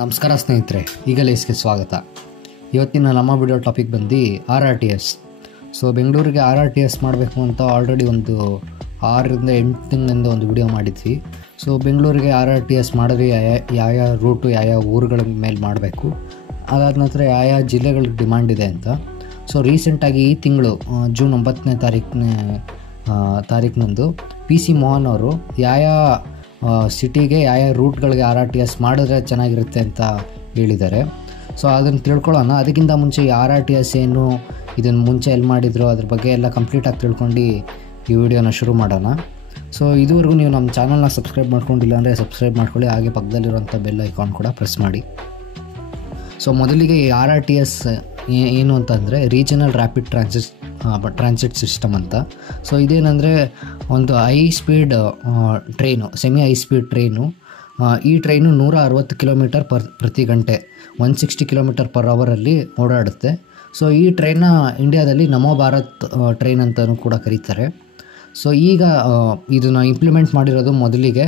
ನಮಸ್ಕಾರ ಸ್ನೇಹಿತರೆ, ಈಗಲೇಸ್ಗೆ ಸ್ವಾಗತ. ಇವತ್ತಿನ ನಮ್ಮ ವಿಡಿಯೋ ಟಾಪಿಕ್ ಬಂದು RRTS. ಸೊ ಬೆಂಗಳೂರಿಗೆ RRTS ಮಾಡಬೇಕು ಅಂತ ಆಲ್ರೆಡಿ ಒಂದು 6ರಿಂದ 8 ತಿಂಗಳಿಂದ ಒಂದು ವಿಡಿಯೋ ಮಾಡಿದ್ವಿ. ಸೊ ಬೆಂಗಳೂರಿಗೆ RRTS ಮಾಡಿದ್ರೆ ಯಾವ ರೂಟು ಯಾವ ಊರುಗಳ ಮೇಲೆ ಮಾಡಬೇಕು, ಅದಾದ ನಂತರ ಯಾವ ಜಿಲ್ಲೆಗಳಿಗೆ ಡಿಮ್ಯಾಂಡ್ ಇದೆ ಅಂತ. ಸೊ ರೀಸೆಂಟಾಗಿ ಈ ತಿಂಗಳು ಜೂನ್ 9ನೇ ತಾರೀಕಿನಂದು PC ಮೋಹನ್ ಅವರು ಸಿಟಿಗೆ ಯಾವ ರೂಟ್ಗಳಿಗೆ RRTS ಮಾಡಿದ್ರೆ ಚೆನ್ನಾಗಿರುತ್ತೆ ಅಂತ ಹೇಳಿದ್ದಾರೆ. ಸೊ ಅದನ್ನು ತಿಳ್ಕೊಳ್ಳೋಣ. ಅದಕ್ಕಿಂತ ಮುಂಚೆ ಈ RRTS ಏನು, ಇದನ್ನು ಮುಂಚೆ ಎಲ್ಲಿ ಮಾಡಿದ್ರು, ಅದ್ರ ಬಗ್ಗೆ ಎಲ್ಲ ಕಂಪ್ಲೀಟಾಗಿ ತಿಳ್ಕೊಂಡು ಈ ವಿಡಿಯೋನ ಶುರು ಮಾಡೋಣ. ಸೊ ಇದುವರೆಗೂ ನೀವು ನಮ್ಮ ಚಾನಲ್ನ ಸಬ್ಸ್ಕ್ರೈಬ್ ಮಾಡ್ಕೊಂಡಿಲ್ಲ ಅಂದರೆ ಸಬ್ಸ್ಕ್ರೈಬ್ ಮಾಡ್ಕೊಳ್ಳಿ, ಹಾಗೆ ಪಕ್ಕದಲ್ಲಿರುವಂಥ ಬೆಲ್ ಐಕಾನ್ ಕೂಡ ಪ್ರೆಸ್ ಮಾಡಿ. ಸೊ ಮೊದಲಿಗೆ ಈ RRTS ಏನು ಅಂತಂದರೆ ರೀಜನಲ್ ರ್ಯಾಪಿಡ್ ಟ್ರಾನ್ಸಿಟ್ ಸಿಸ್ಟಮ್ ಅಂತ. ಸೊ ಇದೇನೆಂದರೆ ಒಂದು high speed train, semi high speed train. ಈ ಟ್ರೈನು 160 ಕಿಲೋಮೀಟರ್ ಪ್ರತಿ ಗಂಟೆ 160 ಕಿಲೋಮೀಟರ್ ಪರ್ ಅವರಲ್ಲಿ ಓಡಾಡುತ್ತೆ. ಸೊ ಈ ಟ್ರೈನ್ನ ಇಂಡಿಯಾದಲ್ಲಿ ನಮೋ ಭಾರತ್ ಟ್ರೈನ್ ಅಂತಲೂ ಕೂಡ ಕರೀತಾರೆ. ಸೊ ಈಗ ಇದನ್ನು ಇಂಪ್ಲಿಮೆಂಟ್ ಮಾಡಿರೋದು ಮೊದಲಿಗೆ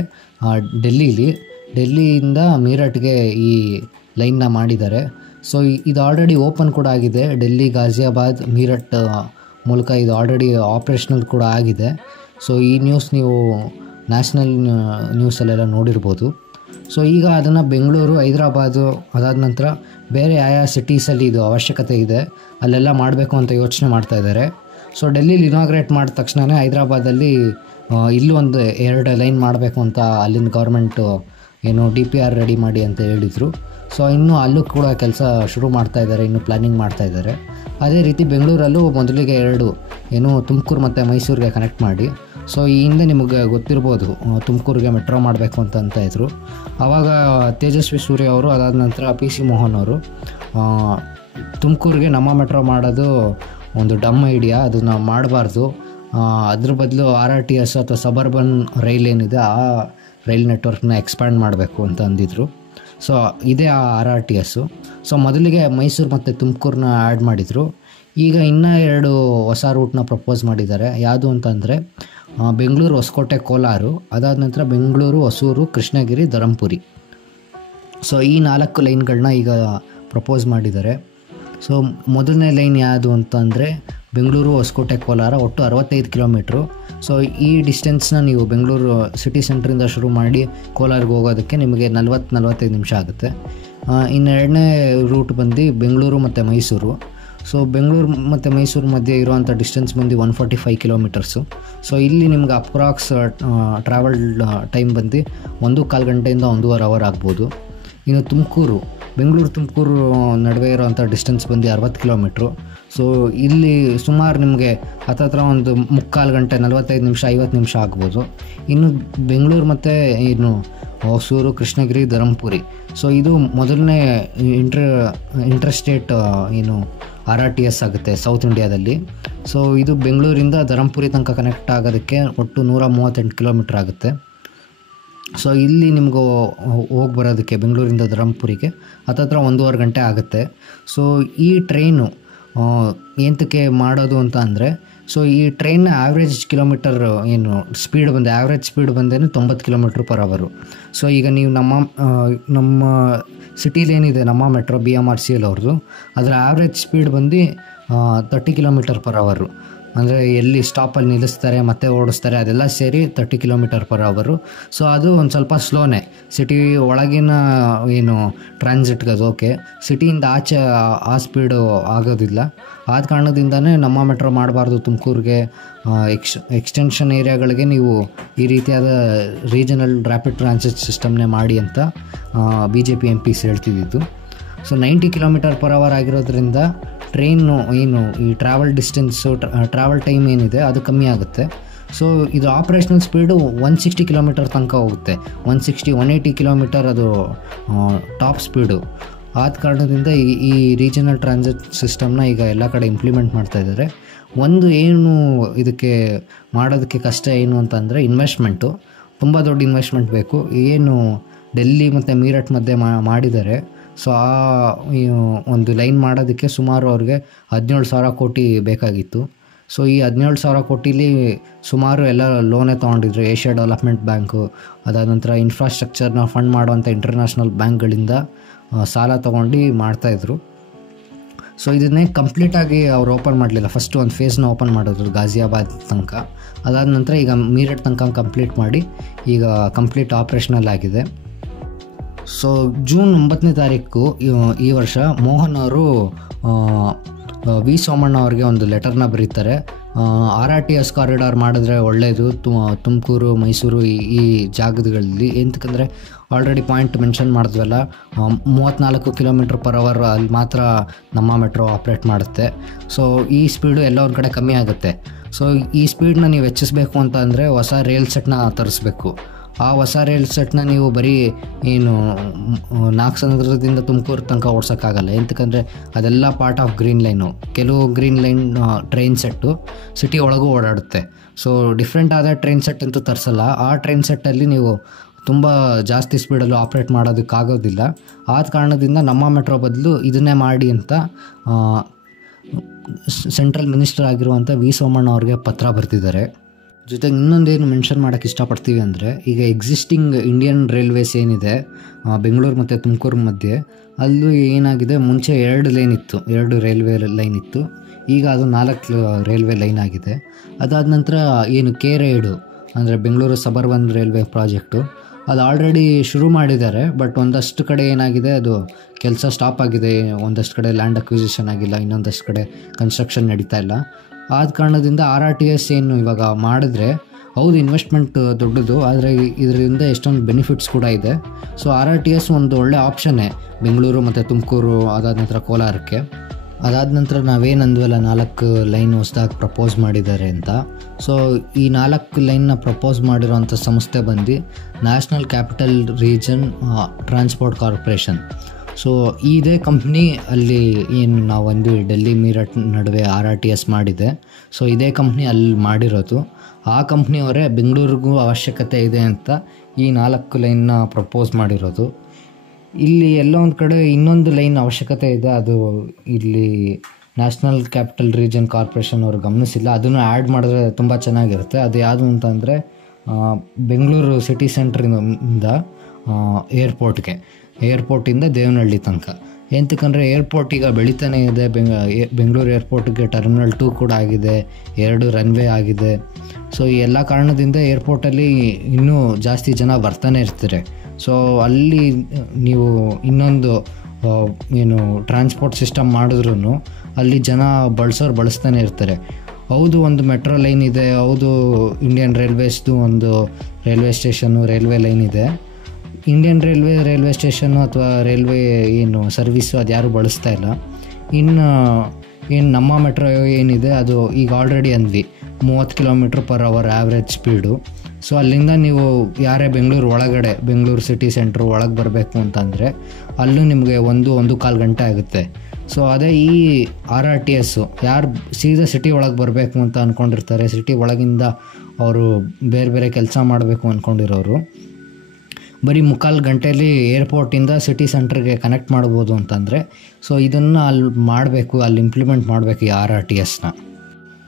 ಡೆಲ್ಲಿಯಿಂದ ಮೀರಟ್ಗೆ ಈ ಲೈನ್ನ ಮಾಡಿದ್ದಾರೆ. ಸೊ ಇದು ಆಲ್ರೆಡಿ ಓಪನ್ ಕೂಡ ಆಗಿದೆ. ಡೆಲ್ಲಿ, ಗಾಜಿಯಾಬಾದ್, ಮೀರಟ್ ಮೂಲಕ ಇದು ಆಲ್ರೆಡಿ ಆಪ್ರೇಷನಲ್ ಕೂಡ ಆಗಿದೆ. ಸೊ ಈ ನ್ಯೂಸ್ ನೀವು ನ್ಯಾಷನಲ್ ನ್ಯೂಸಲ್ಲೆಲ್ಲ ನೋಡಿರ್ಬೋದು. ಸೊ ಈಗ ಅದನ್ನು ಬೆಂಗಳೂರು, ಹೈದರಾಬಾದು, ಅದಾದ ನಂತರ ಬೇರೆ ಯಾವ ಸಿಟೀಸಲ್ಲಿ ಇದು ಅವಶ್ಯಕತೆ ಇದೆ ಅಲ್ಲೆಲ್ಲ ಮಾಡಬೇಕು ಅಂತ ಯೋಚನೆ ಮಾಡ್ತಾಯಿದ್ದಾರೆ. ಸೊ ಡೆಲ್ಲಿಲಿ ಇನಾಗ್ರೇಟ್ ಮಾಡಿದ ತಕ್ಷಣವೇ ಹೈದರಾಬಾದಲ್ಲಿ ಇಲ್ಲೂ ಒಂದು 2 ಲೈನ್ ಮಾಡಬೇಕು ಅಂತ ಅಲ್ಲಿನ ಗೌರ್ಮೆಂಟು ಏನು DPR ರೆಡಿ ಮಾಡಿ ಅಂತ ಹೇಳಿದರು. ಸೊ ಇನ್ನೂ ಅಲ್ಲೂ ಕೂಡ ಕೆಲಸ ಶುರು ಮಾಡ್ತಾಯಿದ್ದಾರೆ, ಇನ್ನೂ ಪ್ಲ್ಯಾನಿಂಗ್ ಮಾಡ್ತಾಯಿದ್ದಾರೆ. ಅದೇ ರೀತಿ ಬೆಂಗಳೂರಲ್ಲೂ ಮೊದಲಿಗೆ 2 ಏನು ತುಮಕೂರು ಮತ್ತು ಮೈಸೂರಿಗೆ ಕನೆಕ್ಟ್ ಮಾಡಿ. ಸೊ ಈ ಹಿಂದೆ ನಿಮಗೆ ಗೊತ್ತಿರ್ಬೋದು, ತುಮಕೂರಿಗೆ ಮೆಟ್ರೋ ಮಾಡಬೇಕು ಅಂತ ಇದ್ರು. ಆವಾಗ ತೇಜಸ್ವಿ ಸೂರ್ಯ ಅವರು, ಅದಾದ ನಂತರ PC ಮೋಹನ್ ಅವರು ತುಮಕೂರಿಗೆ ನಮ್ಮ ಮೆಟ್ರೋ ಮಾಡೋದು ಒಂದು ಡಮ್ ಐಡಿಯಾ, ಅದನ್ನು ಮಾಡಬಾರ್ದು, ಅದ್ರ ಬದಲು RRTS ಅಥವಾ ಸಬರ್ಬನ್ ರೈಲ್ ಏನಿದೆ ಆ ರೈಲ್ ನೆಟ್ವರ್ಕ್ನ ಎಕ್ಸ್ಪ್ಯಾಂಡ್ ಮಾಡಬೇಕು ಅಂತ ಅಂದಿದ್ರು. ಸೊ ಇದೇ ಆ RRTS. ಸೊ ಮೊದಲಿಗೆ ಮೈಸೂರು ಮತ್ತು ತುಮಕೂರನ್ನ ಆ್ಯಡ್ ಮಾಡಿದರು. ಈಗ ಇನ್ನೂ 2 ಹೊಸ ರೂಟ್ನ ಪ್ರಪೋಸ್ ಮಾಡಿದ್ದಾರೆ. ಯಾವುದು ಅಂತಂದರೆ ಬೆಂಗಳೂರು, ಹೊಸಕೋಟೆ, ಕೋಲಾರ, ಅದಾದ ನಂತರ ಬೆಂಗಳೂರು, ಹೊಸೂರು, ಕೃಷ್ಣಗಿರಿ, ಧರಂಪುರಿ. ಸೊ ಈ 4 ಲೈನ್ಗಳನ್ನ ಈಗ ಪ್ರಪೋಸ್ ಮಾಡಿದ್ದಾರೆ. ಸೊ ಮೊದಲನೇ ಲೈನ್ ಯಾವುದು ಅಂತಂದರೆ ಬೆಂಗಳೂರು, ಹೊಸಕೋಟೆ, ಕೋಲಾರ, ಒಟ್ಟು 65 ಕಿಲೋಮೀಟ್ರು. ಸೊ ಈ ಡಿಸ್ಟೆನ್ಸ್ನ ನೀವು ಬೆಂಗಳೂರು ಸಿಟಿ ಸೆಂಟ್ರಿಂದ ಶುರು ಮಾಡಿ ಕೋಲಾರಿಗೆ ಹೋಗೋದಕ್ಕೆ ನಿಮಗೆ 40-45 ನಿಮಿಷ ಆಗುತ್ತೆ. ಇನ್ನು 2ನೇ ರೂಟ್ ಬಂದು ಬೆಂಗಳೂರು ಮತ್ತು ಮೈಸೂರು. ಸೊ ಬೆಂಗಳೂರು ಮತ್ತು ಮೈಸೂರು ಮಧ್ಯೆ ಇರುವಂಥ ಡಿಸ್ಟೆನ್ಸ್ ಬಂದು 145 ಕಿಲೋಮೀಟರ್ಸು. ಸೊ ಇಲ್ಲಿ ನಿಮ್ಗೆ ಅಪ್ರಾಕ್ಸ್ ಟ್ರಾವೆಲ್ ಟೈಮ್ ಬಂದು 1.25 ಗಂಟೆಯಿಂದ 1.5 ಅವರ್ ಆಗ್ಬೋದು. ಇನ್ನು ಬೆಂಗಳೂರು-ತುಮಕೂರು ನಡುವೆ ಇರೋವಂಥ ಡಿಸ್ಟೆನ್ಸ್ ಬಂದು 60 ಕಿಲೋಮೀಟ್ರು. ಸೊ ಇಲ್ಲಿ ಸುಮಾರು ನಿಮಗೆ ಹತ್ತತ್ರ ಒಂದು 3/4 ಗಂಟೆ, 45 ನಿಮಿಷ, 50 ನಿಮಿಷ ಆಗ್ಬೋದು. ಇನ್ನು ಬೆಂಗಳೂರು ಮತ್ತು ಇನ್ನು ಹೊಸೂರು, ಕೃಷ್ಣಗಿರಿ, ಧರಂಪುರಿ. ಸೊ ಇದು ಮೊದಲನೇ ಇಂಟರ್ಸ್ಟೇಟ್ ಏನು RRTS ಆಗುತ್ತೆ ಸೌತ್ ಇಂಡಿಯಾದಲ್ಲಿ. ಸೊ ಇದು ಬೆಂಗಳೂರಿಂದ ಧರಂಪುರಿ ತನಕ ಕನೆಕ್ಟ್ ಆಗೋದಕ್ಕೆ ಒಟ್ಟು 138 ಕಿಲೋಮೀಟ್ರ್ ಆಗುತ್ತೆ. ಸೊ ಇಲ್ಲಿ ನಿಮಗೂ ಹೋಗಿ ಬರೋದಕ್ಕೆ ಬೆಂಗಳೂರಿಂದ ಧರಂಪುರಿಗೆ ಹತ್ತತ್ರ 1.5 ಗಂಟೆ ಆಗುತ್ತೆ. ಸೊ ಈ ಟ್ರೈನು ಎಂತಕ್ಕೆ ಮಾಡೋದು ಅಂತ ಅಂದರೆ, ಸೊ ಈ ಟ್ರೈನ್ನ ಆ್ಯಾವ್ರೇಜ್ ಕಿಲೋಮೀಟರ್ ಏನು ಸ್ಪೀಡ್ ಬಂದು ಆ್ಯಾವ್ರೇಜ್ ಸ್ಪೀಡ್ ಬಂದೇನು 90 ಕಿಲೋಮೀಟ್ರ್ ಪರ್ ಅವರು. ಸೊ ಈಗ ನೀವು ನಮ್ಮ ಸಿಟೀಲಿ ಏನಿದೆ ನಮ್ಮ ಮೆಟ್ರೋ BMRCL ಅವ್ರದ್ದು, ಅದರ ಆ್ಯಾವ್ರೇಜ್ ಸ್ಪೀಡ್ ಬಂದು 30 ಕಿಲೋಮೀಟರ್ ಪರ್ ಅವರು. ಅಂದರೆ ಎಲ್ಲಿ ಸ್ಟಾಪಲ್ಲಿ ನಿಲ್ಲಿಸ್ತಾರೆ ಮತ್ತು ಓಡಿಸ್ತಾರೆ ಅದೆಲ್ಲ ಸೇರಿ 30 ಕಿಲೋಮೀಟರ್ ಪರ್ ಅವರು. ಸೊ ಅದು ಒಂದು ಸ್ವಲ್ಪ ಸ್ಲೋನೇ, ಸಿಟಿ ಒಳಗಿನ ಏನು ಟ್ರಾನ್ಸಿಟ್ಗೆ ಅದು ಓಕೆ, ಸಿಟಿಯಿಂದ ಆಚೆ ಆ ಸ್ಪೀಡು ಆಗೋದಿಲ್ಲ. ಆದ ಕಾರಣದಿಂದನೇ ನಮ್ಮ ಮೆಟ್ರೋ ಮಾಡಬಾರ್ದು, ತುಮಕೂರಿಗೆ ಎಕ್ಸ್ಟೆನ್ಷನ್ ಏರಿಯಾಗಳಿಗೆ ನೀವು ಈ ರೀತಿಯಾದ ರೀಜನಲ್ ರ್ಯಾಪಿಡ್ ಟ್ರಾನ್ಸಿಟ್ ಸಿಸ್ಟಮ್ನೇ ಮಾಡಿ ಅಂತ BJP MPs ಹೇಳ್ತಿದ್ದಿದ್ದು. ಸೊ 90 ಕಿಲೋಮೀಟರ್ ಪರ್ ಅವರ್ ಆಗಿರೋದ್ರಿಂದ ಟ್ರೈನು ಏನು ಈ ಟ್ರಾವೆಲ್ ಟೈಮ್ ಏನಿದೆ ಅದು ಕಮ್ಮಿ ಆಗುತ್ತೆ. ಸೊ ಇದು ಆಪ್ರೇಷನಲ್ ಸ್ಪೀಡು 160 ಕಿಲೋಮೀಟರ್ ತನಕ ಹೋಗುತ್ತೆ. 180 ಕಿಲೋಮೀಟರ್ ಅದು ಟಾಪ್ ಸ್ಪೀಡು. ಆದ ಕಾರಣದಿಂದ ಈ ರೀಜನಲ್ ಟ್ರಾನ್ಸಿಟ್ ಸಿಸ್ಟಮ್ನ ಈಗ ಎಲ್ಲ ಕಡೆ ಇಂಪ್ಲಿಮೆಂಟ್ ಮಾಡ್ತಾಯಿದ್ದಾರೆ. ಒಂದು ಏನು ಇದಕ್ಕೆ ಮಾಡೋದಕ್ಕೆ ಕಷ್ಟ ಏನು ಅಂತಂದರೆ ಇನ್ವೆಸ್ಟ್ಮೆಂಟು, ತುಂಬ ದೊಡ್ಡ ಇನ್ವೆಸ್ಟ್ಮೆಂಟ್ ಬೇಕು. ಏನು ಡೆಲ್ಲಿ ಮತ್ತು ಮೀರಟ್ ಮಧ್ಯೆ ಮಾಡಿದ್ದಾರೆ. ಸೊ ಆ ಒಂದು ಲೈನ್ ಮಾಡೋದಕ್ಕೆ ಸುಮಾರು ಅವ್ರಿಗೆ 17,000 ಕೋಟಿ ಬೇಕಾಗಿತ್ತು. ಸೊ ಈ 17,000 ಕೋಟಿಲಿ ಸುಮಾರು ಎಲ್ಲ ಲೋನೇ ತೊಗೊಂಡಿದ್ರು. ಏಷ್ಯಾ ಡೆವಲಪ್ಮೆಂಟ್ ಬ್ಯಾಂಕು, ಅದಾದ ನಂತರ ಇನ್ಫ್ರಾಸ್ಟ್ರಕ್ಚರ್ನ ಫಂಡ್ ಮಾಡುವಂಥ ಇಂಟರ್ನ್ಯಾಷನಲ್ ಬ್ಯಾಂಕ್ಗಳಿಂದ ಸಾಲ ತೊಗೊಂಡು ಮಾಡ್ತಾಯಿದ್ರು. ಸೊ ಇದನ್ನೇ ಕಂಪ್ಲೀಟಾಗಿ ಅವ್ರು ಓಪನ್ ಮಾಡಲಿಲ್ಲ. ಫಸ್ಟು ಒಂದು ಫೇಸ್ನ ಓಪನ್ ಮಾಡಿದ್ರು ಗಾಜಿಯಾಬಾದ್ ತನಕ. ಅದಾದ ನಂತರ ಈಗ ಮೀರಟ್ ತನಕ ಕಂಪ್ಲೀಟ್ ಮಾಡಿ ಈಗ ಕಂಪ್ಲೀಟ್ ಆಪ್ರೇಷನಲ್ ಆಗಿದೆ. ಸೊ ಜೂನ್ 9ನೇ ತಾರೀಕು ಈ ವರ್ಷ ಮೋಹನ್ ಅವರು ವಿ ಸೋಮಣ್ಣ ಅವ್ರಿಗೆ ಒಂದು ಲೆಟರ್ನ ಬರೀತಾರೆ. RRTS ಕಾರಿಡಾರ್ ಮಾಡಿದ್ರೆ ಒಳ್ಳೆಯದು ತುಮಕೂರು ಮೈಸೂರು ಈ ಜಾಗಗಳಲ್ಲಿ. ಎಂತಕ್ಕಂದರೆ ಆಲ್ರೆಡಿ ಪಾಯಿಂಟ್ ಮೆನ್ಷನ್ ಮಾಡಿದ್ವಲ್ಲ, 34 km/h ಅಲ್ಲಿ ಮಾತ್ರ ನಮ್ಮ ಮೆಟ್ರೋ ಆಪ್ರೇಟ್ ಮಾಡುತ್ತೆ. ಸೊ ಈ ಸ್ಪೀಡು ಎಲ್ಲ ಒಂದು ಕಡೆ ಕಮ್ಮಿ ಆಗುತ್ತೆ. ಸೊ ಈ ಸ್ಪೀಡನ್ನ ನೀವು ಹೆಚ್ಚಿಸ್ಬೇಕು ಅಂತ ಅಂದರೆ ಹೊಸ ರೈಲ್ ಸೆಟ್ನ ತರಿಸ್ಬೇಕು. ಆ ಹೊಸ ರೈಲ್ ಸೆಟ್ನ ನೀವು ಬರೀ ಏನು ನಾಗಸಂದ್ರದಿಂದ ತುಮಕೂರು ತನಕ ಓಡ್ಸೋಕ್ಕಾಗಲ್ಲ. ಎಂತಕ್ಕಂದರೆ ಅದೆಲ್ಲ ಪಾರ್ಟ್ ಆಫ್ ಗ್ರೀನ್ ಲೈನು. ಕೆಲವು green line train set city ಒಳಗೂ ಓಡಾಡುತ್ತೆ. ಸೊ ಡಿಫ್ರೆಂಟ್ ಆದ ಟ್ರೈನ್ ಸೆಟ್ ಅಂತೂ ತರಿಸಲ್ಲ. ಆ ಟ್ರೈನ್ ಸೆಟ್ಟಲ್ಲಿ ನೀವು ತುಂಬ ಜಾಸ್ತಿ ಸ್ಪೀಡಲ್ಲೂ ಆಪ್ರೇಟ್ ಮಾಡೋದಕ್ಕಾಗೋದಿಲ್ಲ. ಆದ ಕಾರಣದಿಂದ ನಮ್ಮ ಮೆಟ್ರೋ ಬದಲು ಇದನ್ನೇ ಮಾಡಿ ಅಂತ ಸೆಂಟ್ರಲ್ ಮಿನಿಸ್ಟರ್ ಆಗಿರುವಂಥ ವಿ ಸೋಮಣ್ಣ ಅವ್ರಿಗೆ ಪತ್ರ ಬರ್ತಿದ್ದಾರೆ. ಜೊತೆಗೆ ಇನ್ನೊಂದೇನು ಮೆನ್ಷನ್ ಮಾಡೋಕ್ಕೆ ಇಷ್ಟಪಡ್ತೀವಿ ಅಂದರೆ, ಈಗ ಎಕ್ಸಿಸ್ಟಿಂಗ್ ಇಂಡಿಯನ್ ರೈಲ್ವೇಸ್ ಏನಿದೆ ಬೆಂಗಳೂರು ಮತ್ತು ತುಮಕೂರು ಮಧ್ಯೆ, ಅಲ್ಲೂ ಏನಾಗಿದೆ, ಮುಂಚೆ 2 ಲೈನ್ ಇತ್ತು, 2 ರೈಲ್ವೆ ಲೈನ್ ಇತ್ತು. ಈಗ ಅದು 4 ರೈಲ್ವೆ ಲೈನ್ ಆಗಿದೆ. ಅದಾದ ನಂತರ ಏನು K-ರೈಡು ಅಂದರೆ ಬೆಂಗಳೂರು ಸಬರ್ಬನ್ ರೈಲ್ವೆ ಪ್ರಾಜೆಕ್ಟು, ಅದು ಆಲ್ರೆಡಿ ಶುರು ಮಾಡಿದ್ದಾರೆ. ಬಟ್ ಒಂದಷ್ಟು ಕಡೆ ಏನಾಗಿದೆ, ಅದು ಕೆಲಸ ಸ್ಟಾಪ್ ಆಗಿದೆ. ಒಂದಷ್ಟು ಕಡೆ ಲ್ಯಾಂಡ್ ಅಕ್ವಿಸಿಷನ್ ಆಗಿಲ್ಲ, ಇನ್ನೊಂದಷ್ಟು ಕಡೆ ಕನ್ಸ್ಟ್ರಕ್ಷನ್ ನಡೀತಾ ಇಲ್ಲ. ಆದ ಕಾರಣದಿಂದ RRTS ಏನು ಇವಾಗ ಮಾಡಿದ್ರೆ, ಹೌದು ಇನ್ವೆಸ್ಟ್ಮೆಂಟ್ ದೊಡ್ಡದು, ಆದರೆ ಇದರಿಂದ ಎಷ್ಟೊಂದು ಬೆನಿಫಿಟ್ಸ್ ಕೂಡ ಇದೆ. ಸೊ RRTS ಒಂದು ಒಳ್ಳೆ ಆಪ್ಷನ್ನೇ ಬೆಂಗಳೂರು ಮತ್ತು ತುಮಕೂರು, ಅದಾದ ನಂತರ ಕೋಲಾರಕ್ಕೆ. ಅದಾದ ನಂತರ ನಾವೇನಂದ್ವಲ್ಲ 4 ಲೈನ್ ಹೊಸದಾಗಿ ಪ್ರಪೋಸ್ ಮಾಡಿದ್ದಾರೆ ಅಂತ. ಸೊ ಈ 4 ಲೈನ್ನ ಪ್ರಪೋಸ್ ಮಾಡಿರೋಂಥ ಸಂಸ್ಥೆ ಬಂದು national capital region transport corporation. So ಇದೇ ಕಂಪ್ನಿ ಅಲ್ಲಿ ಏನು ನಾವೊಂದು ಡೆಲ್ಲಿ ಮೀರಟ್ ನಡುವೆ RRTS ಮಾಡಿದೆ. ಸೊ ಇದೇ ಕಂಪ್ನಿ ಅಲ್ಲಿ ಮಾಡಿರೋದು. ಆ ಕಂಪ್ನಿಯವರೇ ಬೆಂಗಳೂರಿಗೂ ಅವಶ್ಯಕತೆ ಇದೆ ಅಂತ ಈ 4 ಲೈನ್ನ ಪ್ರಪೋಸ್ ಮಾಡಿರೋದು. ಇಲ್ಲಿ ಎಲ್ಲೋ ಒಂದು ಕಡೆ ಇನ್ನೊಂದು ಲೈನ್ ಅವಶ್ಯಕತೆ ಇದೆ, ಅದು ಇಲ್ಲಿ ನ್ಯಾಷನಲ್ ಕ್ಯಾಪಿಟಲ್ ರೀಜನ್ ಕಾರ್ಪೊರೇಷನ್ ಅವರು ಗಮನಿಸಿಲ್ಲ. ಅದನ್ನು ಆ್ಯಡ್ ಮಾಡಿದ್ರೆ ತುಂಬ ಚೆನ್ನಾಗಿರುತ್ತೆ. ಅದು ಯಾವುದು ಅಂತಂದರೆ ಬೆಂಗಳೂರು ಸಿಟಿ ಸೆಂಟ್ರಿಂದ ಏರ್ಪೋರ್ಟಿಂದ ದೇವನಹಳ್ಳಿ ತನಕ. ಎಂತಕ್ಕಂದರೆ ಏರ್ಪೋರ್ಟ್ ಈಗ ಬೆಳೀತಾನೆ ಇದೆ. ಬೆಂಗಳೂರು ಏರ್ಪೋರ್ಟಿಗೆ ಟರ್ಮಿನಲ್ 2 ಕೂಡ ಆಗಿದೆ, 2 ರನ್ವೇ ಆಗಿದೆ. ಸೊ ಈ ಎಲ್ಲ ಕಾರಣದಿಂದ ಏರ್ಪೋರ್ಟಲ್ಲಿ ಇನ್ನೂ ಜಾಸ್ತಿ ಜನ ಬರ್ತಾನೆ ಇರ್ತಾರೆ. ಸೊ ಅಲ್ಲಿ ನೀವು ಇನ್ನೊಂದು ಏನು ಟ್ರಾನ್ಸ್ಪೋರ್ಟ್ ಸಿಸ್ಟಮ್ ಮಾಡಿದ್ರೂ ಅಲ್ಲಿ ಜನ ಬಳಸ್ತಾನೆ ಇರ್ತಾರೆ. ಹೌದು ಒಂದು ಮೆಟ್ರೋ ಲೈನ್ ಇದೆ, ಹೌದು ಇಂಡಿಯನ್ ರೈಲ್ವೇಸ್ದು ಒಂದು ರೈಲ್ವೆ ಸ್ಟೇಷನ್ನು ರೈಲ್ವೆ ಲೈನ್ ಇದೆ. ಇಂಡಿಯನ್ ರೈಲ್ವೆ ಸ್ಟೇಷನ್ನು ಅಥವಾ ರೈಲ್ವೆ ಏನು ಸರ್ವಿಸು ಅದು ಯಾರೂ ಬಳಸ್ತಾ ಇಲ್ಲ. ಇನ್ನು ನಮ್ಮ ಮೆಟ್ರೋ ಏನಿದೆ ಅದು ಈಗ ಆಲ್ರೆಡಿ ಅಂದ್ವಿ 30 km/h ಆ್ಯಾವ್ರೇಜ್ ಸ್ಪೀಡು. ಸೊ ಅಲ್ಲಿಂದ ನೀವು ಯಾರೇ ಬೆಂಗಳೂರು ಸಿಟಿ ಸೆಂಟ್ರು ಒಳಗೆ ಬರಬೇಕು ಅಂತಂದರೆ ಅಲ್ಲೂ ನಿಮಗೆ 1.25 ಗಂಟೆ ಆಗುತ್ತೆ. ಸೊ ಅದೇ ಈ RRTS ಯಾರು ಸೀದಾ ಸಿಟಿ ಒಳಗೆ ಬರಬೇಕು ಅಂತ ಅಂದ್ಕೊಂಡಿರ್ತಾರೆ, ಸಿಟಿ ಒಳಗಿಂದ ಅವರು ಬೇರೆ ಕೆಲಸ ಮಾಡಬೇಕು ಅಂದ್ಕೊಂಡಿರೋರು ಬರೀ 3/4 ಗಂಟೆಯಲ್ಲಿ ಏರ್ಪೋರ್ಟಿಂದ ಸಿಟಿ ಸೆಂಟ್ರಿಗೆ ಕನೆಕ್ಟ್ ಮಾಡ್ಬೋದು ಅಂತಂದರೆ, ಸೊ ಇದನ್ನು ಅಲ್ಲಿ ಇಂಪ್ಲಿಮೆಂಟ್ ಮಾಡಬೇಕು ಈ RRTSನ.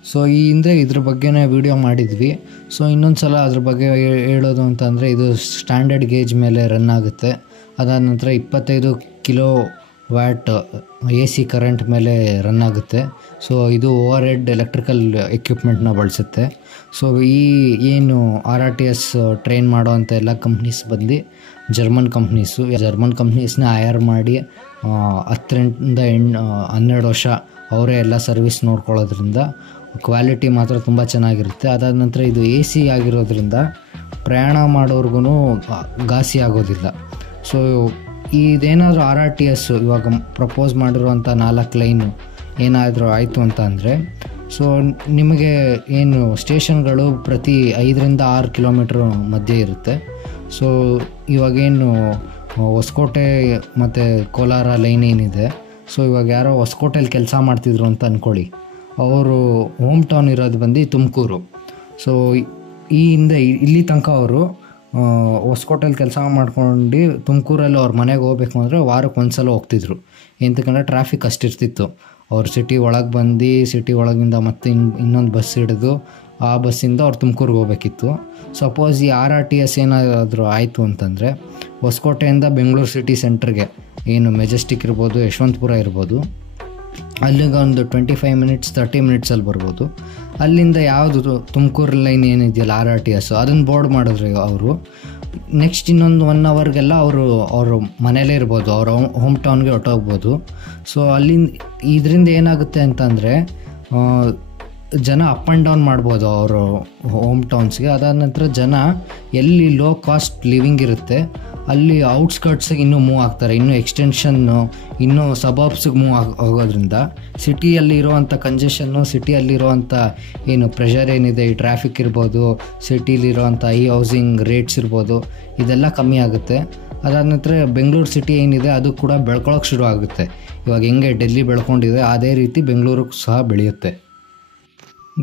ಸೊ ಈ ಹಿಂದೆ ಇದ್ರ ಬಗ್ಗೆನೇ ವಿಡಿಯೋ ಮಾಡಿದ್ವಿ. ಸೊ ಇನ್ನೊಂದು ಸಲ ಅದ್ರ ಬಗ್ಗೆ ಹೇಳೋದು ಅಂತಂದರೆ, ಇದು ಸ್ಟ್ಯಾಂಡರ್ಡ್ ಗೇಜ್ ಮೇಲೆ ರನ್ ಆಗುತ್ತೆ. ಅದಾದ ನಂತರ 25 kW AC ಕರೆಂಟ್ ಮೇಲೆ ರನ್ ಆಗುತ್ತೆ. ಸೊ ಇದು ಓವರ್ ಹೆಡ್ ಎಲೆಕ್ಟ್ರಿಕಲ್ ಎಕ್ವಿಪ್ಮೆಂಟ್ನ ಬಳಸುತ್ತೆ. ಸೊ ಈ ಏನು RRTS ಟ್ರೈನ್ ಮಾಡೋವಂಥ ಎಲ್ಲ ಕಂಪ್ನೀಸ್ ಬಂದು ಜರ್ಮನ್ ಕಂಪ್ನೀಸ್ನ ಹೈರ್ ಮಾಡಿ 10-12 ವರ್ಷ ಅವರೇ ಎಲ್ಲ ಸರ್ವಿಸ್ ನೋಡ್ಕೊಳ್ಳೋದ್ರಿಂದ ಕ್ವಾಲಿಟಿ ಮಾತ್ರ ತುಂಬ ಚೆನ್ನಾಗಿರುತ್ತೆ. ಅದಾದ ನಂತರ ಇದು AC ಆಗಿರೋದ್ರಿಂದ ಪ್ರಯಾಣ ಮಾಡೋರ್ಗು ಘಾಸಿ ಆಗೋದಿಲ್ಲ. ಸೊ ಇದೇನಾದರೂ RRTS ಇವಾಗ ಪ್ರಪೋಸ್ ಮಾಡಿರುವಂಥ 4 ಲೈನು ಏನಾದರೂ ಆಯಿತು ಅಂತ ಅಂದರೆ, ಸೊ ನಿಮಗೆ ಏನು ಸ್ಟೇಷನ್ಗಳು ಪ್ರತಿ 5-6 ಕಿಲೋಮೀಟ್ರ್ ಮಧ್ಯೆ ಇರುತ್ತೆ. ಸೊ ಇವಾಗೇನು ಹೊಸಕೋಟೆ ಮತ್ತು ಕೋಲಾರ ಲೈನ್ ಏನಿದೆ, ಸೊ ಇವಾಗ ಯಾರೋ ಹೊಸಕೋಟೆಯಲ್ಲಿ ಕೆಲಸ ಮಾಡ್ತಿದ್ರು ಅಂತ ಅಂದ್ಕೊಳ್ಳಿ, ಅವರು ಹೋಮ್ ಟೌನ್ ಇರೋದು ಬಂದು ತುಮಕೂರು. ಸೊ ಈ ಹಿಂದೆ ಇಲ್ಲಿ ತನಕ ಅವರು ಹೊಸಕೋಟೆಯಲ್ಲಿ ಕೆಲಸ ಮಾಡ್ಕೊಂಡು ತುಮಕೂರಲ್ಲಿ ಅವ್ರ ಮನೆಗೆ ಹೋಗ್ಬೇಕು ಅಂದರೆ ವಾರಕ್ಕೆ ಒಂದ್ಸಲ ಹೋಗ್ತಿದ್ರು. ಎಂತಕ್ಕಂದರೆ ಟ್ರಾಫಿಕ್ ಅಷ್ಟಿರ್ತಿತ್ತು. ಅವ್ರು ಸಿಟಿ ಒಳಗೆ ಬಂದು ಸಿಟಿ ಒಳಗಿಂದ ಮತ್ತೆ ಇನ್ನೊಂದು ಬಸ್ ಹಿಡಿದು ಆ ಬಸ್ಸಿಂದ ಅವ್ರು ತುಮಕೂರಿಗೆ ಹೋಗ್ಬೇಕಿತ್ತು. ಸಪೋಸ್ ಈ RRTS ಏನಾದರೂ ಆಯಿತು ಅಂತಂದರೆ ಹೊಸಕೋಟೆಯಿಂದ ಬೆಂಗಳೂರು ಸಿಟಿ ಸೆಂಟ್ರಿಗೆ ಏನು ಮೆಜೆಸ್ಟಿಕ್ ಇರ್ಬೋದು, ಯಶವಂತಪುರ ಇರ್ಬೋದು, ಅಲ್ಲಿಗೆ ಒಂದು 25 ಮಿನಿಟ್ಸ್ 30 ಮಿನಿಟ್ಸಲ್ಲಿ ಬರ್ಬೋದು. ಅಲ್ಲಿಂದ ಯಾವುದು ತುಮಕೂರು ಲೈನ್ ಏನಿದೆಯಲ್ಲ RRTS ಅದನ್ನು ಬೋರ್ಡ್ ಮಾಡಿದ್ರೆ ಅವರು ನೆಕ್ಸ್ಟ್ ಇನ್ನೊಂದು 1 ಅವರ್ಗೆಲ್ಲ ಅವರು ಮನೇಲೇ ಇರ್ಬೋದು, ಅವ್ರ ಹೋಮ್ ಟೌನ್ಗೆ ಹೊಟ್ಟೋಗ್ಬೋದು. ಸೊ ಇದರಿಂದ ಏನಾಗುತ್ತೆ ಅಂತಂದರೆ ಜನ ಅಪ್ ಆ್ಯಂಡ್ ಡೌನ್ ಮಾಡ್ಬೋದು ಅವರು ಹೋಮ್ ಟೌನ್ಸ್ಗೆ. ಅದಾದ ನಂತರ ಜನ ಎಲ್ಲಿ ಲೋ ಕಾಸ್ಟ್ ಲಿವಿಂಗ್ ಇರುತ್ತೆ ಅಲ್ಲಿ ಔಟ್ಸ್ಕರ್ಟ್ಸಿಗೆ ಇನ್ನೂ ಮೂವ್ ಆಗ್ತಾರೆ, ಇನ್ನೂ ಎಕ್ಸ್ಟೆನ್ಷನ್ನು, ಇನ್ನೂ ಸಬರ್ಬ್ಸಿಗೆ ಮೂವ್ ಆಗೋದ್ರಿಂದ ಸಿಟಿಯಲ್ಲಿ ಇರೋವಂಥ ಕಂಜೆಷನ್ನು, ಸಿಟಿಯಲ್ಲಿರೋವಂಥ ಏನು ಪ್ರೆಷರ್ ಏನಿದೆ, ಈ ಟ್ರಾಫಿಕ್ ಇರ್ಬೋದು, ಸಿಟಿಲಿರೋವಂಥ ಈ ಹೌಸಿಂಗ್ ರೇಟ್ಸ್ ಇರ್ಬೋದು, ಇದೆಲ್ಲ ಕಮ್ಮಿ ಆಗುತ್ತೆ. ಅದಾದ ನಂತರ ಬೆಂಗಳೂರು ಸಿಟಿ ಏನಿದೆ ಅದು ಕೂಡ ಬೆಳ್ಕೊಳ್ಳೋಕೆ ಶುರು ಆಗುತ್ತೆ. ಇವಾಗ ಹೆಂಗೆ ಡೆಲ್ಲಿ ಬೆಳ್ಕೊಂಡಿದೆ ಅದೇ ರೀತಿ ಬೆಂಗಳೂರು ಸಹ ಬೆಳೆಯುತ್ತೆ.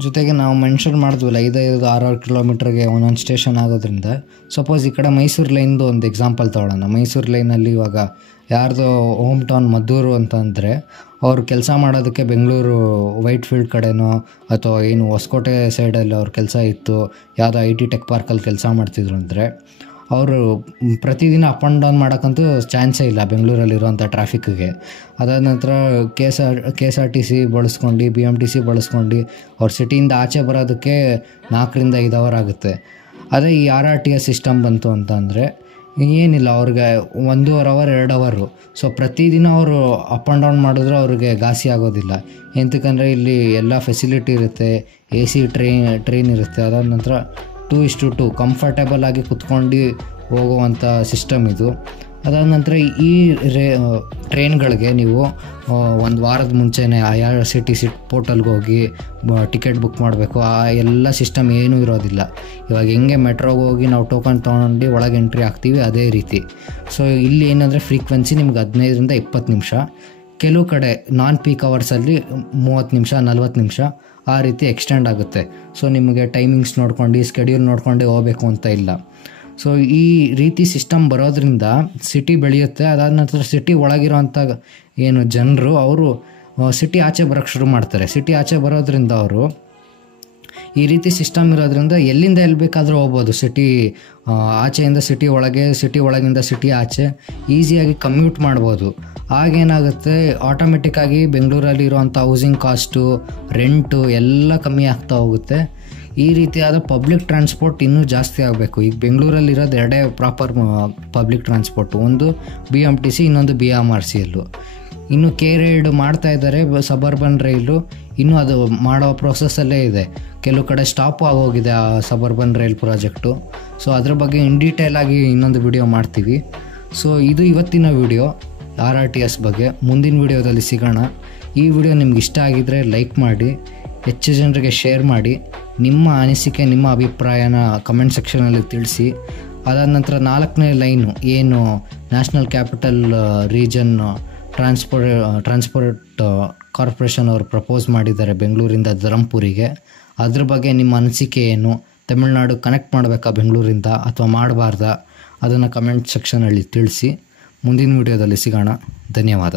ಜೊತೆಗೆ ನಾವು ಮೆನ್ಷನ್ ಮಾಡಿದ್ವಲ್ಲ 5-6 ಕಿಲೋಮೀಟ್ರಿಗೆ ಒಂದೊಂದು ಸ್ಟೇಷನ್ ಆಗೋದ್ರಿಂದ, ಸಪೋಸ್ ಈ ಕಡೆ ಮೈಸೂರು ಲೈನ್ದು ಒಂದು ಎಕ್ಸಾಂಪಲ್ ತೊಗೊಳ್ಳೋಣ. ಮೈಸೂರು ಲೈನಲ್ಲಿ ಇವಾಗ ಯಾರ್ದೋ ಹೋಮ್ ಟೌನ್ ಮದ್ದೂರು ಅಂತಂದರೆ ಅವ್ರು ಕೆಲಸ ಮಾಡೋದಕ್ಕೆ ಬೆಂಗಳೂರು ವೈಟ್ಫೀಲ್ಡ್ ಕಡೆನೋ ಅಥವಾ ಏನು ಹೊಸಕೋಟೆ ಸೈಡಲ್ಲಿ ಅವ್ರ ಕೆಲಸ ಇತ್ತು, ಯಾವುದೋ IT ಟೆಕ್ ಪಾರ್ಕಲ್ಲಿ ಕೆಲಸ ಮಾಡ್ತಿದ್ರು ಅಂದರೆ ಅವರು ಪ್ರತಿದಿನ ಅಪ್ ಆ್ಯಂಡ್ ಡೌನ್ ಮಾಡೋಕ್ಕಂತೂ ಚಾನ್ಸೇ ಇಲ್ಲ ಬೆಂಗಳೂರಲ್ಲಿರುವಂಥ ಟ್ರಾಫಿಕ್ಗೆ. ಅದಾದ ನಂತರ KSRTC ಬಳಸ್ಕೊಂಡು BMTC ಬಳಸ್ಕೊಂಡು ಅವ್ರ ಸಿಟಿಯಿಂದ ಆಚೆ ಬರೋದಕ್ಕೆ 4-5 ಅವರ್ ಆಗುತ್ತೆ. ಅದೇ ಈ RRTS ಸಿಸ್ಟಮ್ ಬಂತು ಅಂತಂದರೆ ಏನಿಲ್ಲ, ಅವ್ರಿಗೆ 1.5 ಅವರ್ 2 ಅವರು. ಸೊ ಪ್ರತಿದಿನ ಅವರು ಅಪ್ ಆ್ಯಂಡ್ ಡೌನ್ ಮಾಡಿದ್ರೆ ಅವ್ರಿಗೆ ಘಾಸಿ ಆಗೋದಿಲ್ಲ. ಎಂತಕ್ಕಂದರೆ ಇಲ್ಲಿ ಎಲ್ಲ ಫೆಸಿಲಿಟಿ ಇರುತ್ತೆ, AC ಟ್ರೈನ್ ಇರುತ್ತೆ. ಅದಾದ ನಂತರ 2:2 ಕಂಫರ್ಟೇಬಲ್ ಆಗಿ ಕುತ್ಕೊಂಡು ಹೋಗುವಂಥ ಸಿಸ್ಟಮ್ ಇದು. ಅದಾದ ನಂತರ ಈ ಟ್ರೈನ್ಗಳಿಗೆ ನೀವು 1 ವಾರದ ಮುಂಚೆನೇ IRCTC ಪೋರ್ಟಲ್ಗೆ ಹೋಗಿ ಟಿಕೆಟ್ ಬುಕ್ ಮಾಡಬೇಕು. ಆ ಎಲ್ಲ ಸಿಸ್ಟಮ್ ಏನೂ ಇರೋದಿಲ್ಲ. ಇವಾಗ ಹೆಂಗೆ ಮೆಟ್ರೋಗೆ ಹೋಗಿ ನಾವು ಟೋಕನ್ ತೊಗೊಂಡು ಒಳಗೆ ಎಂಟ್ರಿ ಆಗ್ತೀವಿ ಅದೇ ರೀತಿ. ಸೊ ಇಲ್ಲಿ ಏನಂದರೆ ಫ್ರೀಕ್ವೆನ್ಸಿ ನಿಮ್ಗೆ 15ರಿಂದ 20 ನಿಮಿಷ, ಕೆಲವು ಕಡೆ ನಾನ್ ಪೀಕ್ ಅವರ್ಸಲ್ಲಿ 30 ನಿಮಿಷ 40 ನಿಮಿಷ ಆ ರೀತಿ ಎಕ್ಸ್ಟೆಂಡ್ ಆಗುತ್ತೆ. ಸೊ ನಿಮಗೆ ಟೈಮಿಂಗ್ಸ್ ನೋಡ್ಕೊಂಡು ಸ್ಕೆಡ್ಯೂಲ್ ನೋಡ್ಕೊಂಡೇ ಹೋಗಬೇಕು ಅಂತ ಇಲ್ಲ. ಸೊ ಈ ರೀತಿ ಸಿಸ್ಟಮ್ ಬರೋದ್ರಿಂದ ಸಿಟಿ ಬೆಳೆಯುತ್ತೆ. ಅದಾದ ನಂತರ ಸಿಟಿ ಒಳಗಿರೋಂಥ ಏನು ಜನರು ಅವರು ಸಿಟಿ ಆಚೆ ಬರೋಕ್ಕೆ ಶುರು ಮಾಡ್ತಾರೆ. ಸಿಟಿ ಆಚೆ ಬರೋದ್ರಿಂದ ಅವರು ಈ ರೀತಿ ಸಿಸ್ಟಮ್ ಇರೋದ್ರಿಂದ ಎಲ್ಲಿಂದ ಎಲ್ಲಿ ಬೇಕಾದರೂ ಹೋಗ್ಬೋದು. ಸಿಟಿ ಆಚೆಯಿಂದ ಸಿಟಿ ಒಳಗೆ, ಸಿಟಿ ಒಳಗಿಂದ ಸಿಟಿ ಆಚೆ ಈಸಿಯಾಗಿ ಕಮ್ಯೂಟ್ ಮಾಡ್ಬೋದು. ಆಗೇನಾಗುತ್ತೆ, ಆಟೋಮೆಟಿಕ್ಕಾಗಿ ಬೆಂಗಳೂರಲ್ಲಿ ಇರುವಂಥ ಹೌಸಿಂಗ್ ಕಾಸ್ಟು, ರೆಂಟು ಎಲ್ಲ ಕಮ್ಮಿ ಆಗ್ತಾ ಹೋಗುತ್ತೆ. ಈ ರೀತಿಯಾದ ಪಬ್ಲಿಕ್ ಟ್ರಾನ್ಸ್ಪೋರ್ಟ್ ಇನ್ನೂ ಜಾಸ್ತಿ ಆಗಬೇಕು. ಈಗ ಬೆಂಗಳೂರಲ್ಲಿರೋದು 2 ಪ್ರಾಪರ್ ಪಬ್ಲಿಕ್ ಟ್ರಾನ್ಸ್ಪೋರ್ಟು, ಒಂದು BMTC, ಇನ್ನೊಂದು BMRCL. ಇನ್ನು K-ರೈಡ್ ಮಾಡ್ತಾ ಇದ್ದಾರೆ, ಸಬರ್ಬನ್ ರೈಲು ಇನ್ನೂ ಅದು ಮಾಡೋ ಪ್ರೋಸೆಸ್ಸಲ್ಲೇ ಇದೆ. ಕೆಲವು ಕಡೆ ಸ್ಟಾಪು ಆಗೋಗಿದೆ ಆ ಸಬರ್ಬನ್ ರೈಲ್ ಪ್ರಾಜೆಕ್ಟು. ಸೊ ಅದ್ರ ಬಗ್ಗೆ ಇನ್ ಡೀಟೇಲ್ ಆಗಿ ಇನ್ನೊಂದು ವಿಡಿಯೋ ಮಾಡ್ತೀವಿ. ಸೊ ಇದು ಇವತ್ತಿನ ವಿಡಿಯೋ RRTS ಬಗ್ಗೆ. ಮುಂದಿನ ವಿಡಿಯೋದಲ್ಲಿ ಸಿಗೋಣ. ಈ ವಿಡಿಯೋ ನಿಮ್ಗೆ ಇಷ್ಟ ಆಗಿದ್ದರೆ ಲೈಕ್ ಮಾಡಿ, ಹೆಚ್ಚು ಜನರಿಗೆ ಶೇರ್ ಮಾಡಿ, ನಿಮ್ಮ ಅನಿಸಿಕೆ ನಿಮ್ಮ ಅಭಿಪ್ರಾಯನ ಕಮೆಂಟ್ ಸೆಕ್ಷನಲ್ಲಿ ತಿಳಿಸಿ. ಅದಾದ ನಂತರ 4ನೇ ಲೈನು ಏನು national capital region transport corporation ಅವರು ಪ್ರಪೋಸ್ ಮಾಡಿದ್ದಾರೆ ಬೆಂಗಳೂರಿಂದ ಧರಂಪುರಿಗೆ, ಅದ್ರ ಬಗ್ಗೆ ನಿಮ್ಮ ಅನಿಸಿಕೆ ಏನು? ತಮಿಳ್ನಾಡು ಕನೆಕ್ಟ್ ಮಾಡಬೇಕಾ ಬೆಂಗಳೂರಿಂದ ಅಥವಾ ಮಾಡಬಾರ್ದಾ? ಅದನ್ನು ಕಮೆಂಟ್ ಸೆಕ್ಷನಲ್ಲಿ ತಿಳಿಸಿ. ಮುಂದಿನ ವಿಡಿಯೋದಲ್ಲಿ ಸಿಗೋಣ. ಧನ್ಯವಾದ.